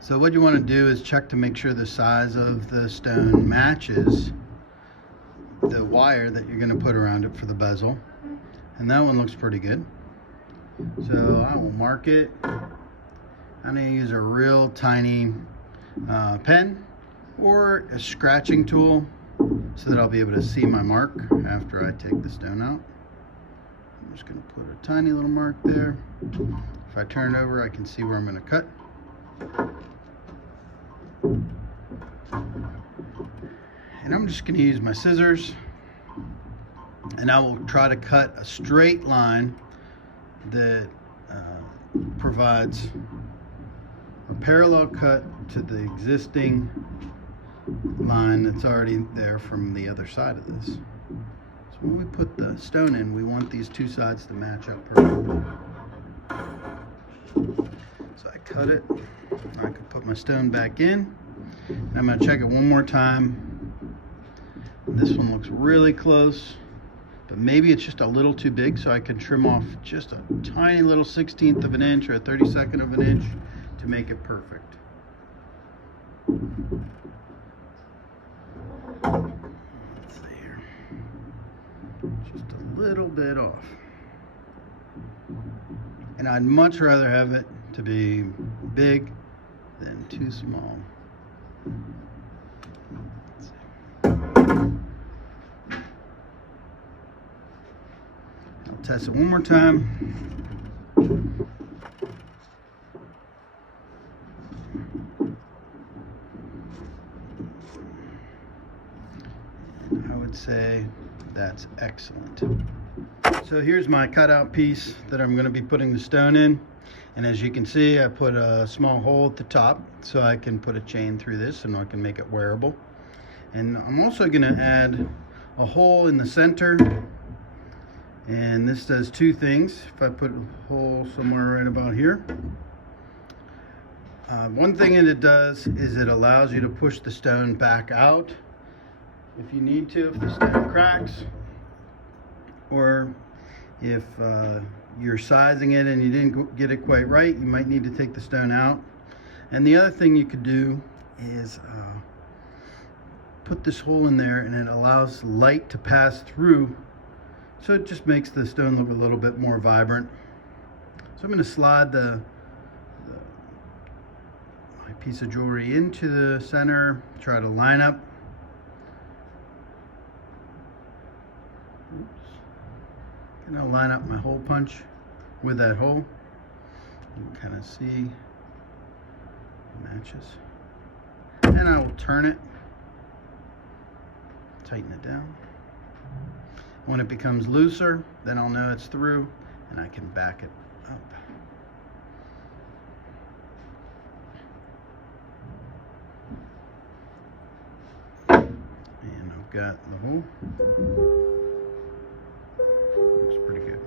So what you want to do is check to make sure the size of the stone matches the wire that you're going to put around it for the bezel. And that one looks pretty good. So I will mark it. I'm going to use a real tiny pen or a scratching tool so that I'll be able to see my mark after I take the stone out. I'm just going to put a tiny little mark there. If I turn it over, I can see where I'm going to cut. And I'm just going to use my scissors, and I will try to cut a straight line that provides a parallel cut to the existing line that's already there from the other side of this. So when we put the stone in, we want these two sides to match up perfectly. So I cut it. I can put my stone back in. And I'm going to check it one more time. This one looks really close, but maybe it's just a little too big, so I can trim off just a tiny little 1/16 of an inch or a 32nd of an inch to make it perfect. Let's see here. Just a little bit off. And I'd much rather have it to be big than too small. I'll test it one more time. And I would say that's excellent. So here's my cutout piece that I'm going to be putting the stone in. And as you can see, I put a small hole at the top so I can put a chain through this and I can make it wearable. And I'm also going to add a hole in the center. And this does two things. If I put a hole somewhere right about here, one thing that it does is it allows you to push the stone back out if you need to, if the stone cracks, or if you're sizing it and you didn't get it quite right, you might need to take the stone out. And the other thing you could do is put this hole in there, and it allows light to pass through, so it just makes the stone look a little bit more vibrant. So I'm going to slide my piece of jewelry into the center, try to line up. And I'll line up my hole punch with that hole. You can kind of see it matches. And I will turn it, tighten it down. When it becomes looser, then I'll know it's through and I can back it up. And I've got the hole. Looks pretty good.